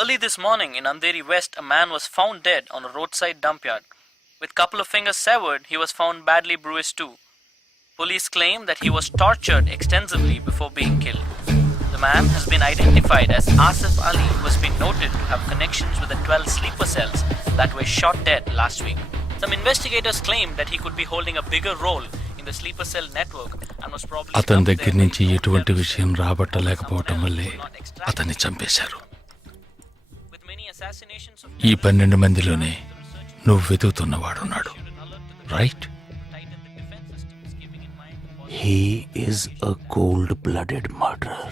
Early this morning in Andheri West, a man was found dead on a roadside dump yard. With couple of fingers severed, he was found badly bruised too. Police claim that he was tortured extensively before being killed. The man has been identified as Asif Ali, who has been noted to have connections with the 12 sleeper cells that were shot dead last week. Some investigators claim that he could be holding a bigger role in the sleeper cell network and was probably అతని దగ్గర నుంచి ఎటువంటి విషయం రాబట్టలేకపోవటం వల్లే అతన్ని చంపేశారు. ఈ 12 మందిలోనే నువ్వు వెతుకుతున్నవాడున్నాడు, right? He is a cold-blooded murderer.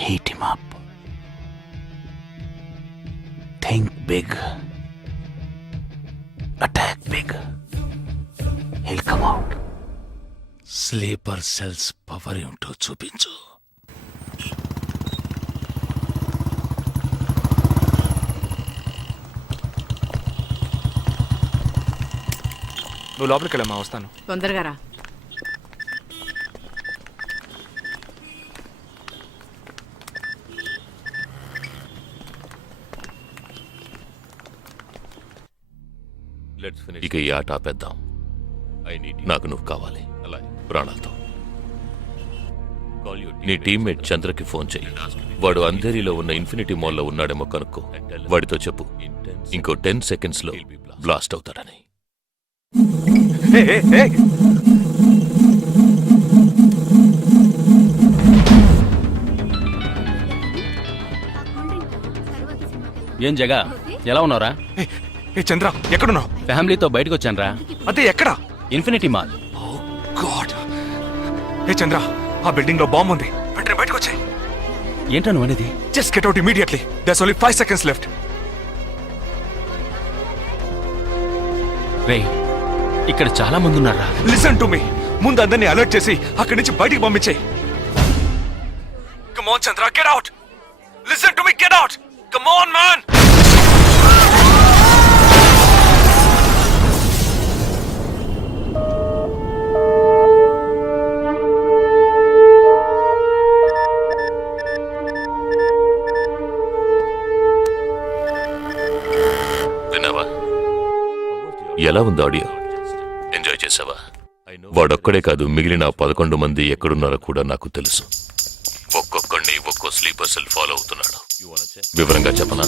Heat him up. Think big. Attack big. He'll come out. Sleeper cells power ఏంటో చూపించు. నువ్వు లోపలికి వెళ్ళమ్మా, వస్తాను. తొందరగా రా. ఇక ఈ ఆట ఆపేద్దాం. నాకు నువ్వు కావాలి ప్రాణాలతో. నీ టీమ్మేట్ చంద్రకి ఫోన్ చెయ్యి. వాడు అంధేరిలో ఉన్న ఇన్ఫినిటీ మాల్లో ఉన్నాడేమో కనుక్కో. వాడితో చెప్పు ఇంకో 10 seconds లో బ్లాస్ట్ అవుతాడని. ఏం జగా, ఎలా ఉన్నావురా? చంద్ర, ఎక్కడున్నావు? ఫ్యామిలీతో బయటకు వచ్చానురా. అదే ఎక్కడ? Infinity mall. చంద్ర, ఆ బిల్డింగ్ లో బాంబు ఉంది. వెంటనే బయటకు వచ్చాయి. ఏంటా నువ్వు అనేది? Just get out immediately. There's only 5 seconds left. రేయ్, ఇక్కడ చాలా మంది ఉన్నారా? Listen to me. ముందు అందరినీ అలర్ట్ చేసి అక్కడి నుంచి బయటికి పంపించేయి. Come on Chandra, get out. Listen to me, get out. Come on man. విన్నావా? ఎలా ఉంది ఆడియో? ఎంజాయ్ చేసావా? వాడొక్కడే కాదు, మిగిలిన 11 మంది ఎక్కడున్నారో కూడా నాకు తెలుసు. ఒక్కొక్కడిని ఒక్కో స్లీపర్ సెల్ ఫాలో అవుతున్నాడు. వివరంగా చెప్పనా?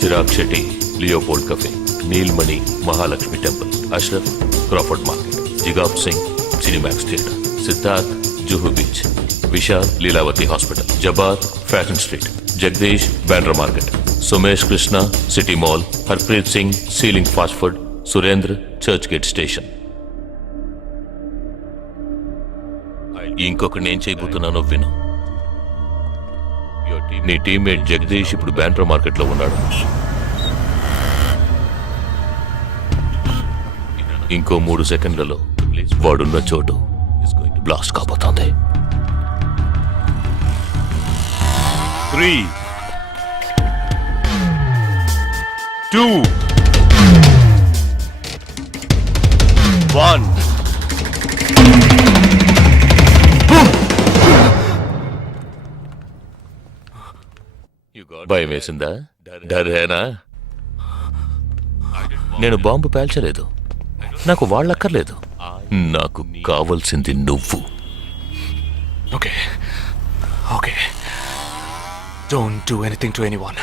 Chirag Shetty, Leopold cafe, Neelmani, Mahalakshmi temple, Ashraf, Crawford market, జిగాబ్ Singh, Cinemax theatre, Siddharth, Juhu beach, Vishal, Lilavati hospital, Jabbar, fashion street, Jagdish, Bandra market, Sumesh Krishna, city mall, Harpreet Singh, ceiling fast food, Surendra, Churchgate station. ఇంకొకటి నేను చేయబోతున్నానో విను. నీ టీమ్మేట్ జగదీష్ ఇప్పుడు బ్యాండ్రా మార్కెట్ లో ఉన్నాడు. ఇంకో 3 సెకండ్లలో వాడున్న చోటు బ్లాస్ట్ కాబోతోంది. 3, 2, 1. భయం వేసిందా? డరేనా? నేను బాంబు పేల్చలేదు. నాకు వాళ్ళక్కర్లేదు. నాకు కావలసింది నువ్వు. Okay okay, don't do anything to anyone.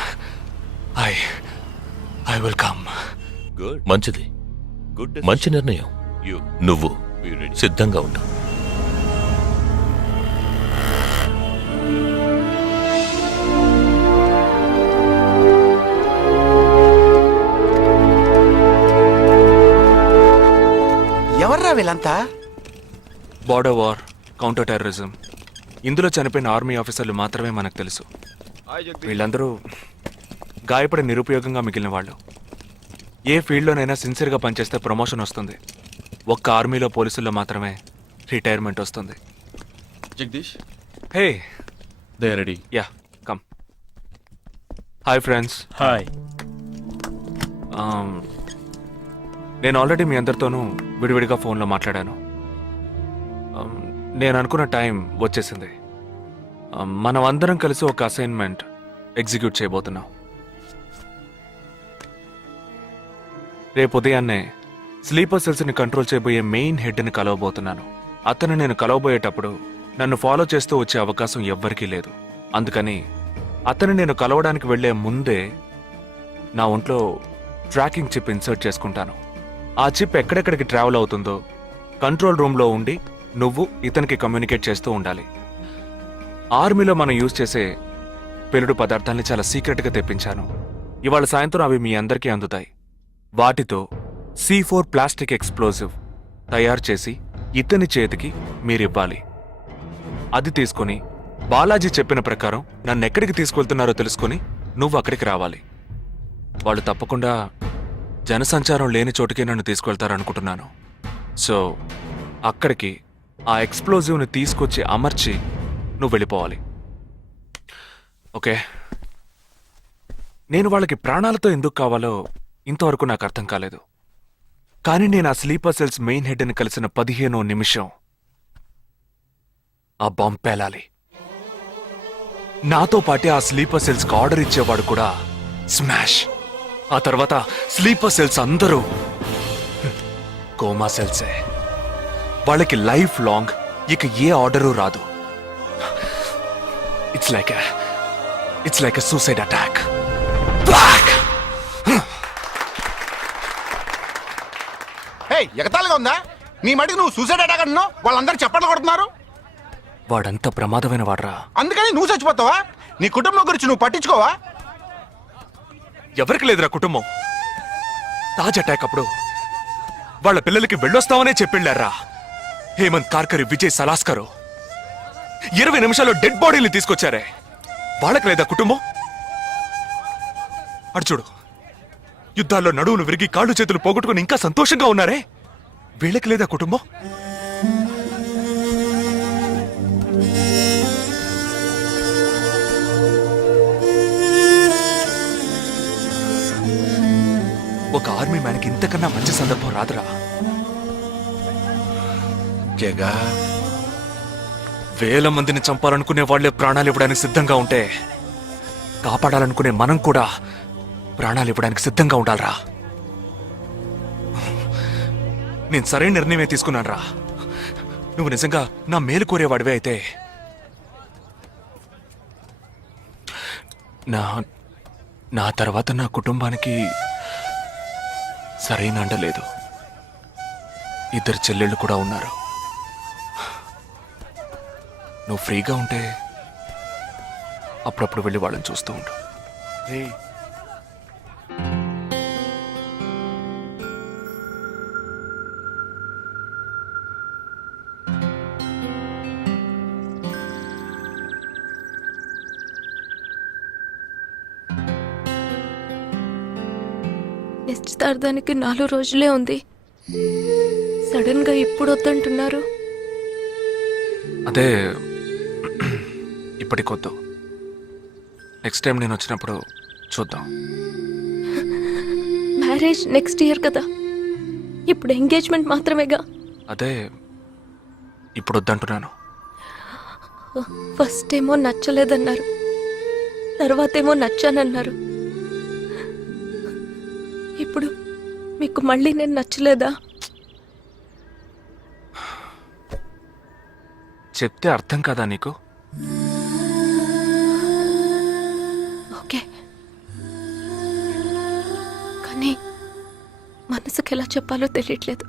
I will come. మంచిది, మంచి నిర్ణయం. నువ్వు సిద్ధంగా ఉండు. ఎవర్రా వీళ్ళంతా? బార్డర్ వార్, కౌంటర్ టెర్రరిజం, ఇందులో చనిపోయిన ఆర్మీ ఆఫీసర్లు మాత్రమే మనకు తెలుసు. వీళ్ళందరూ గాయపడి నిరుపయోగంగా మిగిలిన వాళ్ళు. ఏ ఫీల్డ్లోనైనా సిన్సియర్గా పనిచేస్తే ప్రమోషన్ వస్తుంది. ఒక్క ఆర్మీలో పోలీసుల్లో మాత్రమే రిటైర్మెంట్ వస్తుంది. Jagdish, hey, they are ready. Yeah, come. Hi friends. Hi. నేను ఆల్రెడీ మీ అందరితోనూ విడివిడిగా ఫోన్లో మాట్లాడాను. నేను అనుకున్న టైం వచ్చేసింది. మనం అందరం కలిసి ఒక అసైన్మెంట్ ఎగ్జిక్యూట్ చేయబోతున్నాం. రేపు ఉదయాన్నే స్లీపర్ సెల్స్ని కంట్రోల్ చేయబోయే మెయిన్ హెడ్ని కలవబోతున్నాను. అతను నేను కలవబోయేటప్పుడు నన్ను ఫాలో చేస్తూ వచ్చే అవకాశం ఎవ్వరికీ లేదు. అందుకని అతను నేను కలవడానికి వెళ్లే ముందే నా ఒంట్లో ట్రాకింగ్ చిప్ ఇన్సర్ట్ చేసుకుంటాను. ఆ చిప్ ఎక్కడెక్కడికి ట్రావెల్ అవుతుందో కంట్రోల్ రూమ్లో ఉండి నువ్వు ఇతనికి కమ్యూనికేట్ చేస్తూ ఉండాలి. ఆర్మీలో మనం యూజ్ చేసే పెలుడు పదార్థాల్ని చాలా సీక్రెట్గా తెప్పించాను. ఇవాళ సాయంత్రం అవి మీ అందరికీ అందుతాయి. వాటితో C4 ప్లాస్టిక్ ఎక్స్ప్లోజివ్ తయారు చేసి ఇతని చేతికి మీరివ్వాలి. అది తీసుకుని బాలాజీ చెప్పిన ప్రకారం నన్ను ఎక్కడికి తీసుకెళ్తున్నారో తెలుసుకుని నువ్వు అక్కడికి రావాలి. వాళ్ళు తప్పకుండా జనసంచారం లేని చోటుకే నన్ను తీసుకెళ్తారనుకుంటున్నాను. సో అక్కడికి ఆ ఎక్స్ప్లోజివ్ని తీసుకొచ్చి అమర్చి నువ్వు వెళ్ళిపోవాలి. ఓకే? నేను వాళ్ళకి ప్రాణాలతో ఎందుకు కావాలో ఇంతవరకు నాకు అర్థం కాలేదు. కానీ నేను ఆ స్లీపర్ సెల్స్ మెయిన్ హెడ్ని కలిసిన 15వ నిమిషం ఆ బాంబ్ పేలాలి. నాతో పాటే ఆ స్లీపర్ సెల్స్కి ఆర్డర్ ఇచ్చేవాడు కూడా స్మాష్. ఆ తర్వాత స్లీపర్ సెల్స్ అందరూ కోమా సెల్సే. వాళ్ళకి లైఫ్ లాంగ్ ఇక ఏ ఆర్డరు రాదు. It's like a suicide attack. ఎగతాళిగా ఉందా? నీ మటుకు నువ్వు సూసైడ్ అటాక్ అంటున్నావు, వాళ్ళందరూ చప్పట్లు కొడుతున్నారు. వాడంత ప్రమాదమైన వాడ్రా. అందుకని నువ్వు చచ్చిపోతావా? నీ కుటుంబం గురించి నువ్వు పట్టించుకోవా? ఎవరికి లేదురా కుటుంబం. తాజ్ అటాక్ అప్పుడు వాళ్ళ పిల్లలకి వెళ్ళొస్తామనే చెప్పిళ్ళారా. హేమంత్ కార్కరి, విజయ్ సలాస్కరు 20 నిమిషాల్లో డెడ్ బాడీని తీసుకొచ్చారే. వాళ్ళకి లేదా కుటుంబం? అడు చూడు, యుద్ధాల్లో నడువులు విరిగి కాళ్ళు చేతులు పోగొట్టుకుని ఇంకా సంతోషంగా ఉన్నారే. వీళ్ళకి లేదా కుటుంబం? ఒక ఆర్మీ మ్యాన్కి ఇంతకన్నా మంచి సందర్భం రాదురా. జగా, వేల మందిని చంపాలనుకునే వాళ్లే ప్రాణాలు ఇవ్వడానికి సిద్ధంగా ఉంటే కాపాడాలనుకునే మనం కూడా ప్రాణాలు ఇవ్వడానికి సిద్ధంగా ఉండాలరా. నేను సరైన నిర్ణయమే తీసుకున్నాను రా. నువ్వు నిజంగా నా మేలు కోరేవాడివే అయితే నా తర్వాత నా కుటుంబానికి సరైన అండ లేదు. 2 చెల్లెళ్ళు కూడా ఉన్నారు. నువ్వు ఫ్రీగా ఉంటే అప్పుడప్పుడు వెళ్ళి వాళ్ళని చూస్తూ ఉండు. నిశ్చితార్థానికి 4 రోజులే ఉంది. సడన్ గా ఇప్పుడు వద్దంటున్నారు. అదే ఇప్పటికొద్దు. నెక్స్ట్ టైం నేను వచ్చినప్పుడు చూద్దాం. మ్యారేజ్ నెక్స్ట్ ఇయర్ కదా, ఇప్పుడు ఎంగేజ్మెంట్ మాత్రమేగా. అదే ఇప్పుడు వద్దంటున్నాను. ఫస్ట్ ఏమో నచ్చలేదన్నారు, తర్వాతేమో నచ్చానన్నారు. ఇప్పుడు మీకు మళ్ళీ నేను నచ్చలేదా? చెప్తే అర్థం కాదా నీకు? ఓకే, కానీ మనసుకి ఎలా చెప్పాలో తెలియట్లేదు.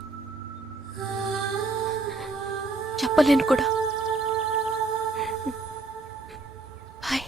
చెప్పలేను కూడా. బాయ్.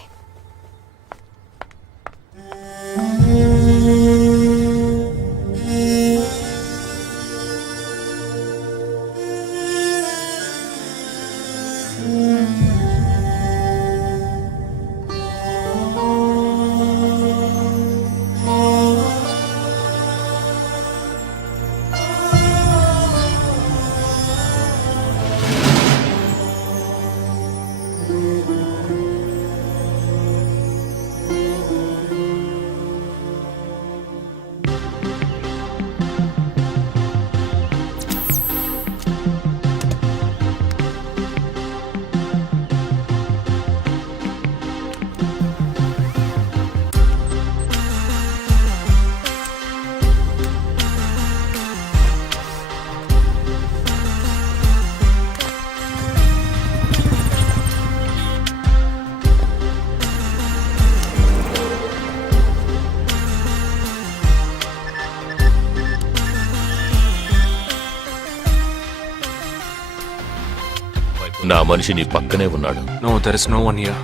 నా మనిషి నీ పక్కనే ఉన్నాడు. No, there is no one here.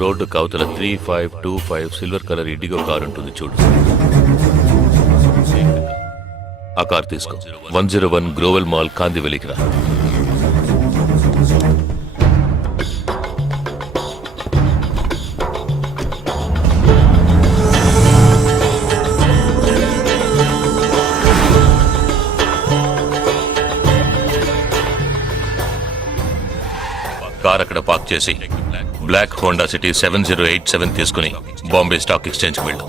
Road కవతల 3525 సిల్వర్ కలర్ ఇండిగో కార్ ఉంటుంది చూడు. ఆ కార్ తీసుకో. 101 గ్రోవెల్ మాల్ కాందివెలికి రా. కార్ అక్కడ పార్క్ చేసి బ్లాక్ హోండా సిటీ 7087 తీసుకుని బాంబే స్టాక్ ఎక్స్చేంజ్కి వెళ్ళు.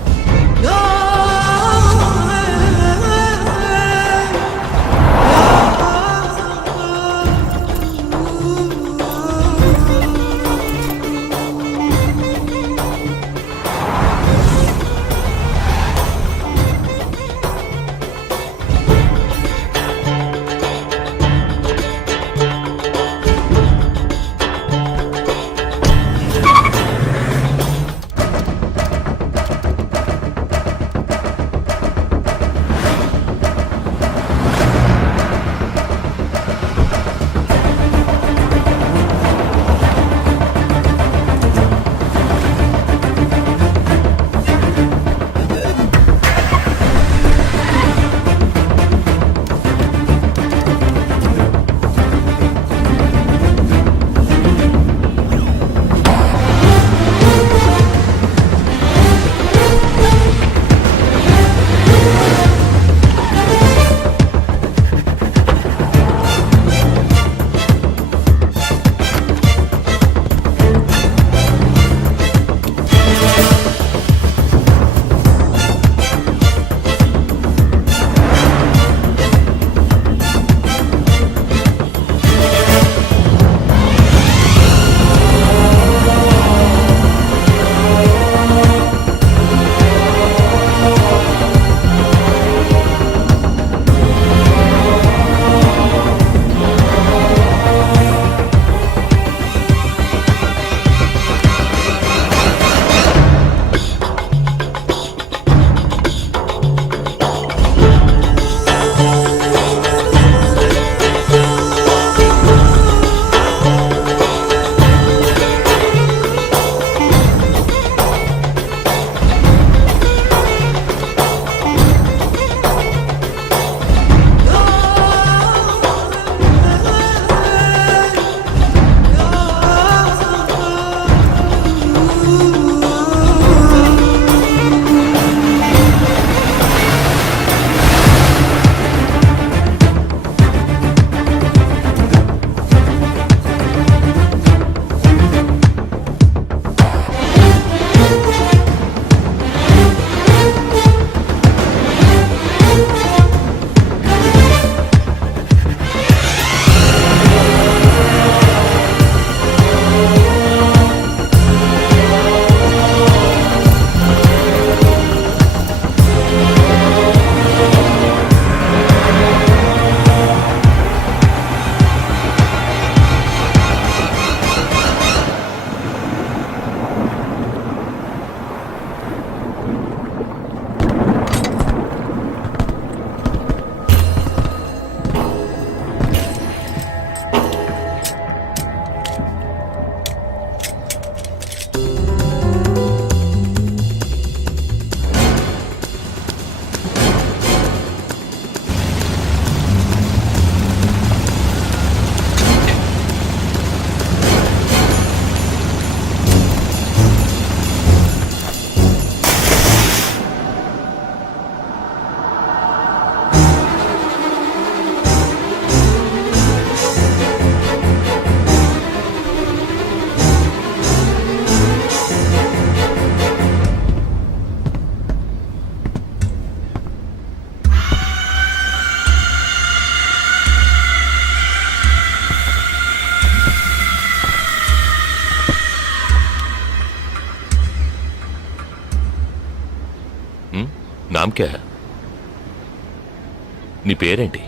నామ్కే నీ పేరేంటి?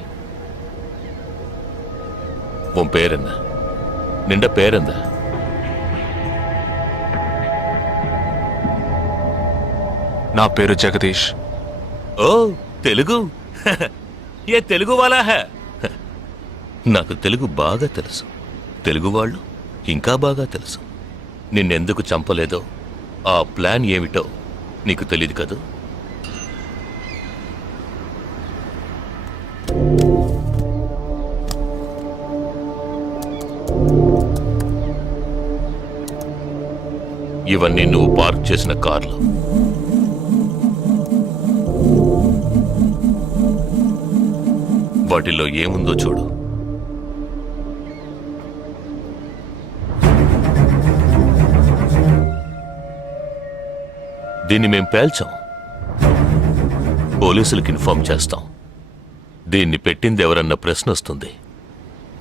ఉన్ పేరెన్న? నిండా పేరెందా? నా పేరు జగదీష్. ఓ తెలుగు. ఏ తెలుగు వాలా హే? నాకు తెలుగు బాగా తెలుసు. తెలుగు వాళ్ళు ఇంకా బాగా తెలుసు. నిన్నెందుకు చంపలేదో, ఆ ప్లాన్ ఏమిటో నీకు తెలియదు కదూ? ఇవన్నీ నువ్వు పార్క్ చేసిన కార్లు. వాటిల్లో ఏముందో చూడు. దీన్ని మేం పేల్చాం. పోలీసులకు ఇన్ఫార్మ్ చేస్తాం. దీన్ని పెట్టింది ఎవరన్న ప్రశ్న వస్తుంది.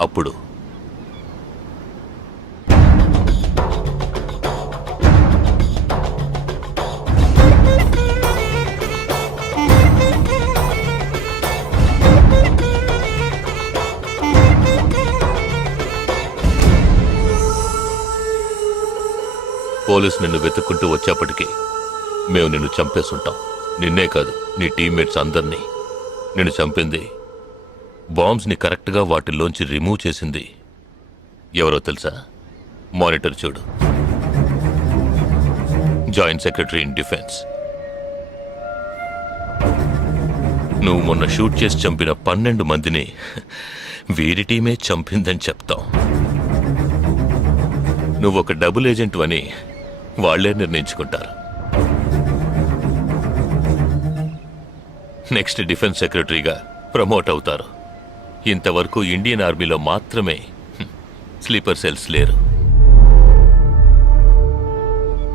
అప్పుడు పోలీసు నిన్ను వెతుక్కుంటూ వచ్చేప్పటికీ మేము నిన్ను చంపేసుంటాం. నిన్నే కాదు, నీ టీమ్మేట్స్ అందరినీ. నిన్ను చంపింది, బాంబ్స్ని కరెక్ట్గా వాటిల్లోంచి రిమూవ్ చేసింది ఎవరో తెలుసా? మానిటర్ చూడు. Joint secretary in defence. నువ్వు మొన్న షూట్ చేసి చంపిన 12 మందిని వీరి టీమే చంపిందని చెప్తాం. నువ్వు ఒక డబుల్ ఏజెంట్ అని వాళ్లే నిర్ణయించుకుంటారు. నెక్స్ట్ డిఫెన్స్ సెక్రటరీగా ప్రమోట్ అవుతారు. ఇంతవరకు ఇండియన్ ఆర్మీలో మాత్రమే స్లీపర్ సెల్స్ లేరు.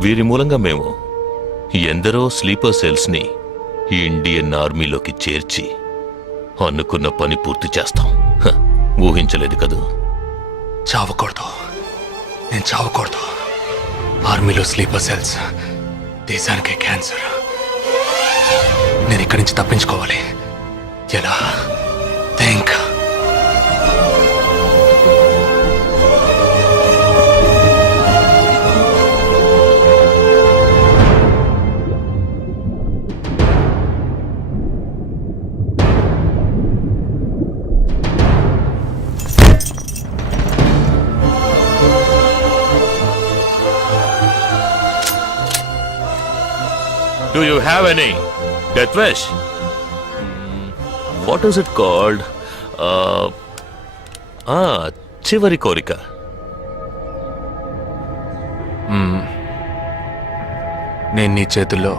వీరి మూలంగా మేము ఎందరో స్లీపర్ సెల్స్ని ఇండియన్ ఆర్మీలోకి చేర్చి అనుకున్న పని పూర్తి చేస్తాం. ఊహించలేదు కదూ? చావకూడదు, నేను చావకూడదు. ఆర్మీలో స్లీపర్ సెల్స్ దేశానికే క్యాన్సర్. నేను ఇక్కడి నుంచి తప్పించుకోవాలి. ఎలా? Think. Do you have any death wish? What is it called? చివరి కోరిక. నేను నీ చేతుల్లో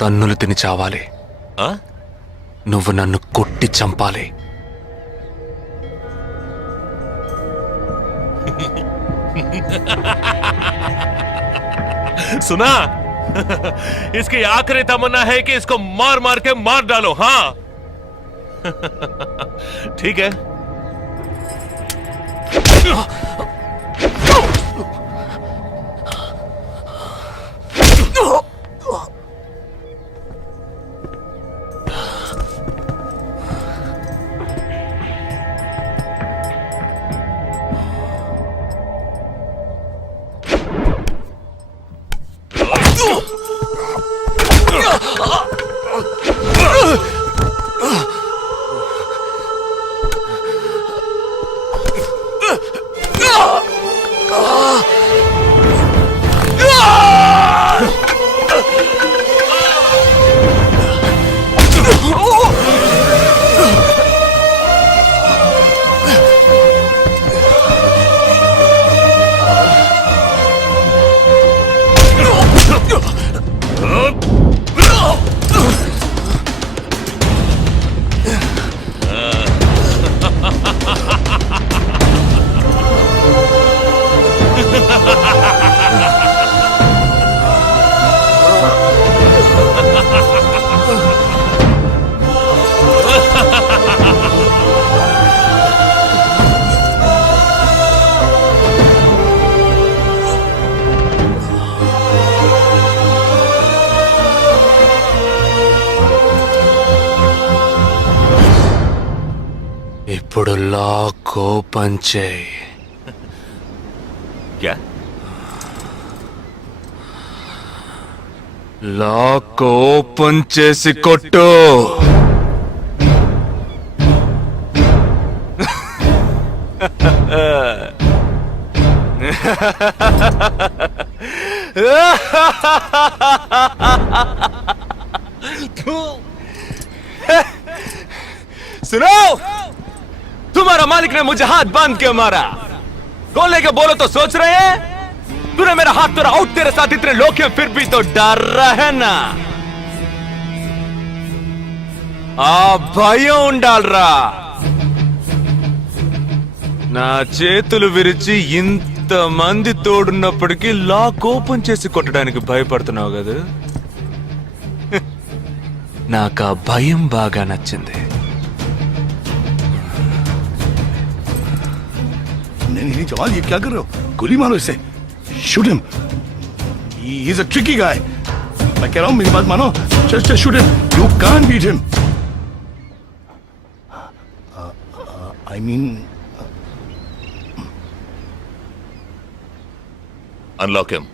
తన్నులు తిని చావాలి. నువ్వు నన్ను కొట్టి చంపాలి. सुना? इसकी आखिरी तमन्ना है कि इसको मार मार के मार डालो. हाँ ठीक है. ముందు లాక్ ఓపెన్ చేయి. క్యా లాక్ ఓపెన్ చేసి కొట్టు. सुनो, तुम्हारा मालिक ने मुझे हाथ बांध के मारा. खोलने के बोलो तो सोच रहे हैं. तूने मेरा हाथ तोड़ा आउट, तेरे साथ इतने लोग हैं फिर भी तो डर रहा है ना. ఆ భయం ఉండాలరా. నా చేతులు విరిచి ఇంతమంది తోడున్నప్పటికీ లాక్ ఓపెన్ చేసి కొట్టడానికి భయపడుతున్నావు కదా. నాకు ఆ భయం బాగా నచ్చింది. नहीं जवान, ये क्या कर रहे हो? गोली मारो इसे. Shoot him. He is a tricky guy. मैं कह रहा हूं, मेरी बात मानो. Just shoot him. You can't beat him. I mean, unlock him.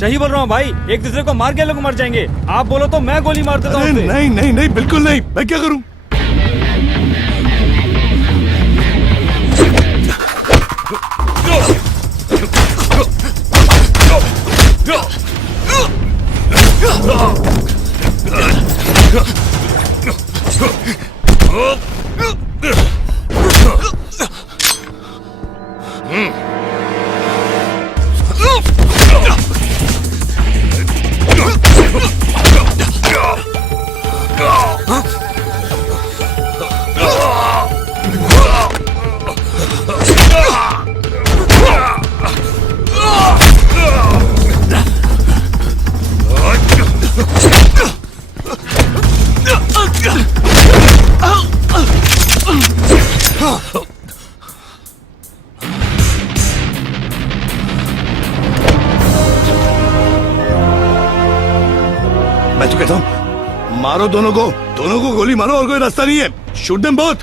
सही बोल रहा हूँ भाई, एक दूसरे को मार के लोग मर जाएंगे. आप बोलो तो मैं गोली मार देता हूँ. नहीं नहीं नहीं, बिल्कुल नहीं. मैं क्या करूं? मारो दोनों को गोली मारो और कोई रास्ता नहीं है shoot them both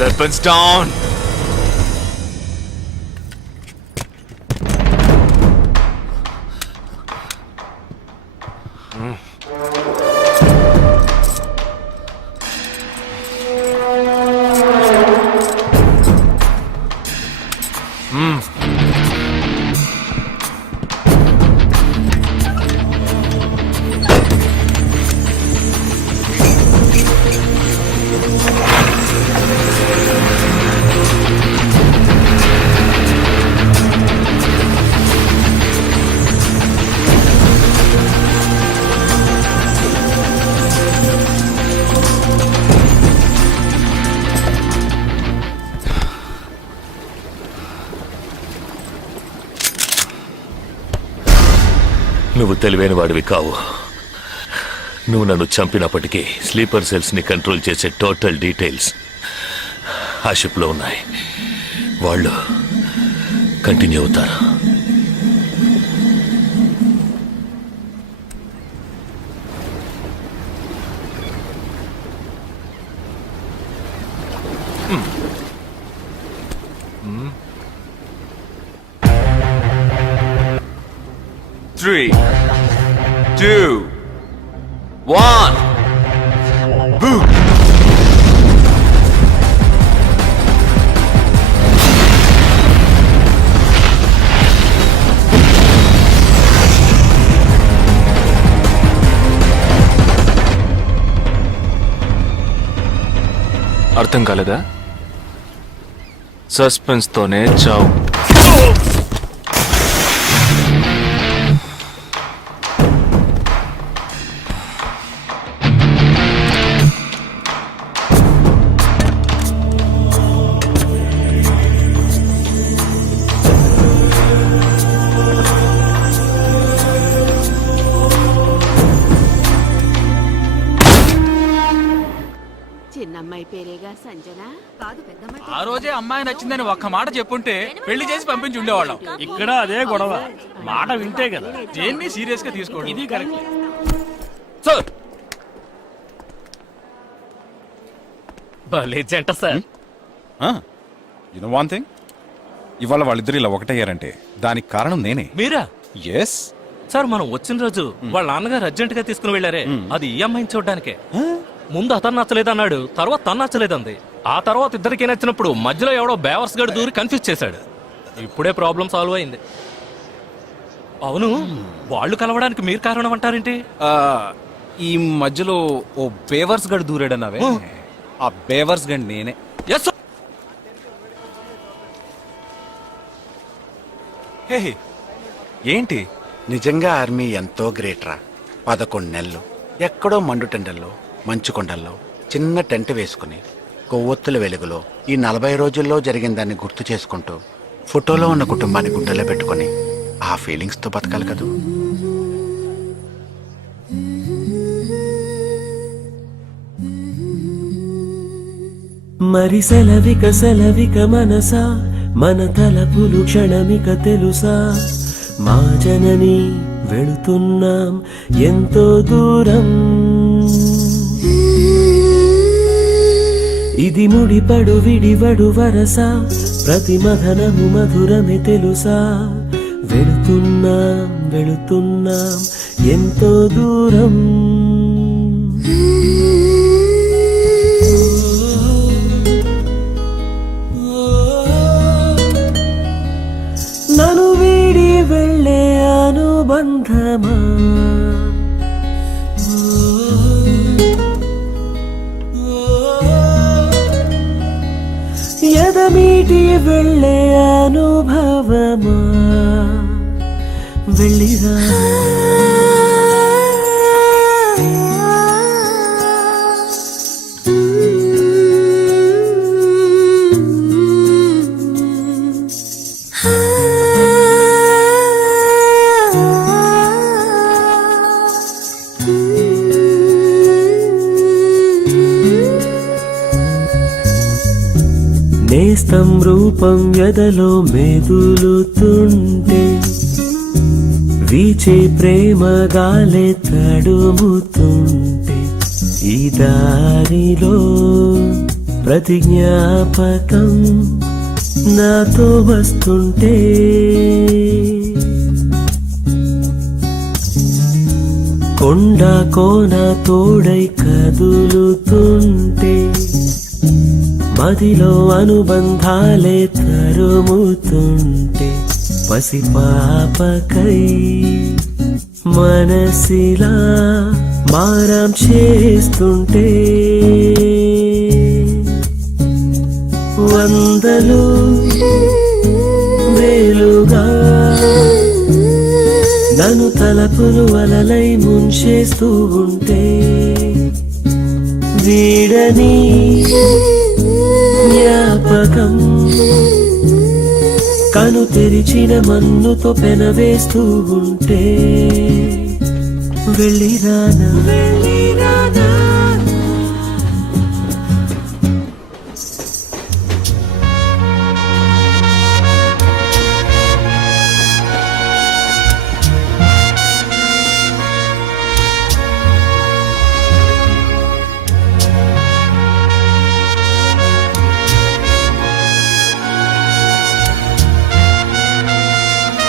Weapons down. నువ్వు తెలివైన వాడివి కావు. నువ్వు నన్ను చంపినప్పటికీ స్లీపర్ సెల్స్ ని కంట్రోల్ చేసే టోటల్ డీటెయిల్స్ ఆ షిప్లో ఉన్నాయి. వాళ్ళు కంటిన్యూ అవుతారు. Three, two, one. Boom. అర్థం కాలేదా? సస్పెన్స్ తోనే చావు. చిన్నమ్మాయి పేరేగా సంజన కాదు పెద్దమ్మాయి. ఆ రోజే అమ్మాయి నచ్చిందని ఒక్క మాట చెప్పుంటే పెళ్లి చేసి పంపించి ఉండేవాళ్ళం. ఇక్కడ అదే గొడవ, మాట వింటే కదా దేన్ని సీరియస్ గా తీసుకోండి. ఇది కరెక్ట్ సార్. భలే జంట sir. You know one thing, ఇవాళ వాళ్ళిద్దరు ఇలా ఒకటయ్యారంటే దానికి కారణం నేనే. మీరా? ఎస్ సార్, మనం వచ్చిన రోజు వాళ్ళ నాన్నగారు అర్జెంట్ గా తీసుకుని వెళ్ళారే, అది ఈ అమ్మాయిని చూడడానికే. ముందు అతను నచ్చలేదన్నాడు, తర్వాత తను నచ్చలేదంది. ఆ తర్వాత ఇద్దరికి నచ్చినప్పుడు మధ్యలో ఎవడో బేవర్స్ గడు దూరి కన్ఫ్యూజ్ చేశాడు. ఇప్పుడే ప్రాబ్లం సాల్వ్ అయింది. అవును, వాళ్ళు కలవడానికి మీరు కారణం అంటారేంటి? ఈ మధ్యలో ఓ బేవర్స్ గడ్ దూరాడన్నావే, ఆ బేవర్స్ గడ్ నేనే. ఎస్. హే ఏంటి? నిజంగా ఆర్మీ ఎంతో గ్రేట్ రా. 11 నెలలు ఎక్కడో మండుటెండల్లో మంచు కొండల్లో చిన్న టెంట్ వేసుకుని కొవ్వొత్తుల వెలుగులో ఈ 40 రోజుల్లో జరిగిన దాన్ని గుర్తు చేసుకుంటూ ఫోటోలో ఉన్న కుటుంబాన్ని గుండెలో పెట్టుకొని ఆ ఫీలింగ్స్తో బతకాలి కదూ. మరి సెలవిక మనసా, మన తలపులు క్షణమిక తెలుసా. మా జనని వెళుతున్నాం ఎంతో దూరం. ఇది ముడిపడు విడివడు వరస, ప్రతి మధనము మధురమే తెలుసా. వెళుతున్నాం ఎంతో దూరం. నన్ను వీడి వెళ్ళే అనుబంధమా, ఎదమీటి వెళ్ళే అనుభవమా, వెళ్ళిరా. నేస్తం రూపం ఎదలో మెదులుతుంటే వీచే ప్రేమ గాలే తడుముతుంటే ఈ దారిలో ప్రతి జ్ఞాపకం నాతో వస్తుంటే కొండ కోన తోడై కదులుతుంటే మదిలో అనుబంధాలే తరుముతుంటే పసిపాపకై మనసిలా మారం చేస్తుంటే వందలు వేలుగా నన్ను తలపులు వలలై ముంచేస్తూ ఉంటే వీడని జ్ఞాపకం కను తెరిచిన మన్నుతో పెనవేస్తూ ఉంటే వెళ్ళిరానా